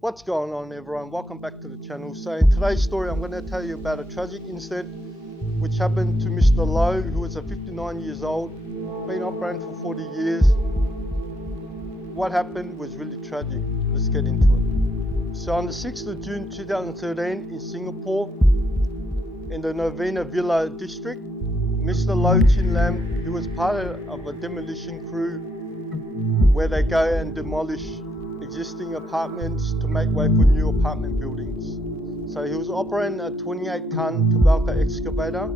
What's going on, everyone? Welcome back to the channel. So in today's story I'm going to tell you about a tragic incident which happened to Mr. Lowe, who was 59 years old, been operating for 40 years. What happened was really tragic. Let's get into it. So on the 6th of June 2013 in Singapore, in the Novena Villa district, Mr. Lowe Chin Lam, who was part of a demolition crew where they go and demolish existing apartments to make way for new apartment buildings. So he was operating a 28-ton Tabalca excavator.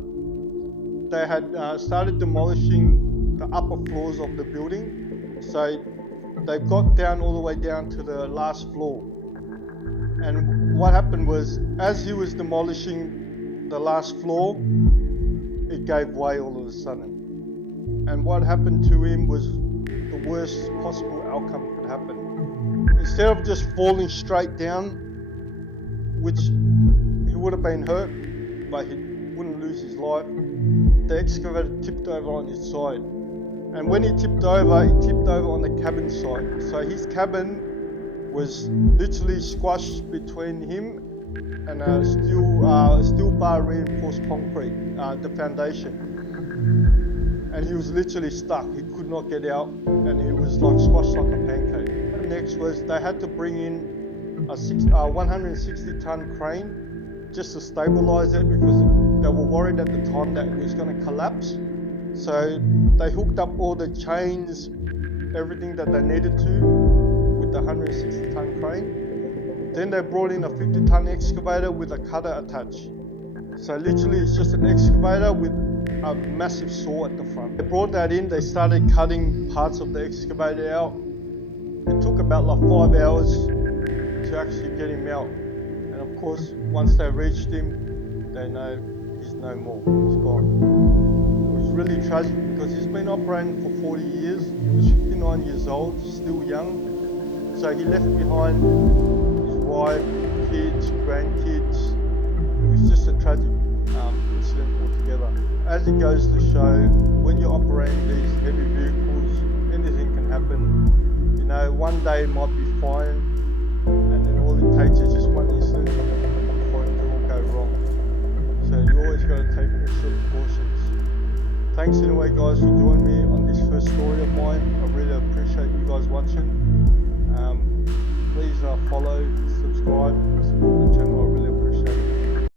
They had started demolishing the upper floors of the building. So they got down all the way down to the last floor. And what happened was, as he was demolishing the last floor, it gave way all of a sudden. And what happened to him was the worst possible outcome could happen. Instead of just falling straight down, which he would have been hurt, but he wouldn't lose his life, the excavator tipped over on his side. And when he tipped over on the cabin side. So his cabin was literally squashed between him and a steel bar reinforced concrete, the foundation. And he was literally stuck. He could not get out, and he was like squashed like a pancake. Next was they had to bring in a 160-ton crane just to stabilize it, because they were worried at the time that it was going to collapse. So they hooked up all the chains, everything that they needed to with the 160-ton crane. Then they brought in a 50-ton excavator with a cutter attached. So literally it's just an excavator with a massive saw at the front. They brought that in, they started cutting parts of the excavator out. It took about like 5 hours to actually get him out. And of course, once they reached him, they know he's no more, he's gone. It was really tragic because he's been operating for 40 years. He was 59 years old, still young. So he left behind his wife, kids, grandkids. It was just a tragic incident altogether. As it goes to show, when you're operating these heavy vehicles, anything can happen. You know, one day it might be fine, and then all it takes is just one incident for it to all go wrong. So you always got to take extra precautions. Thanks anyway, guys, for joining me on this first story of mine. I really appreciate you guys watching. Please follow, subscribe, support the channel.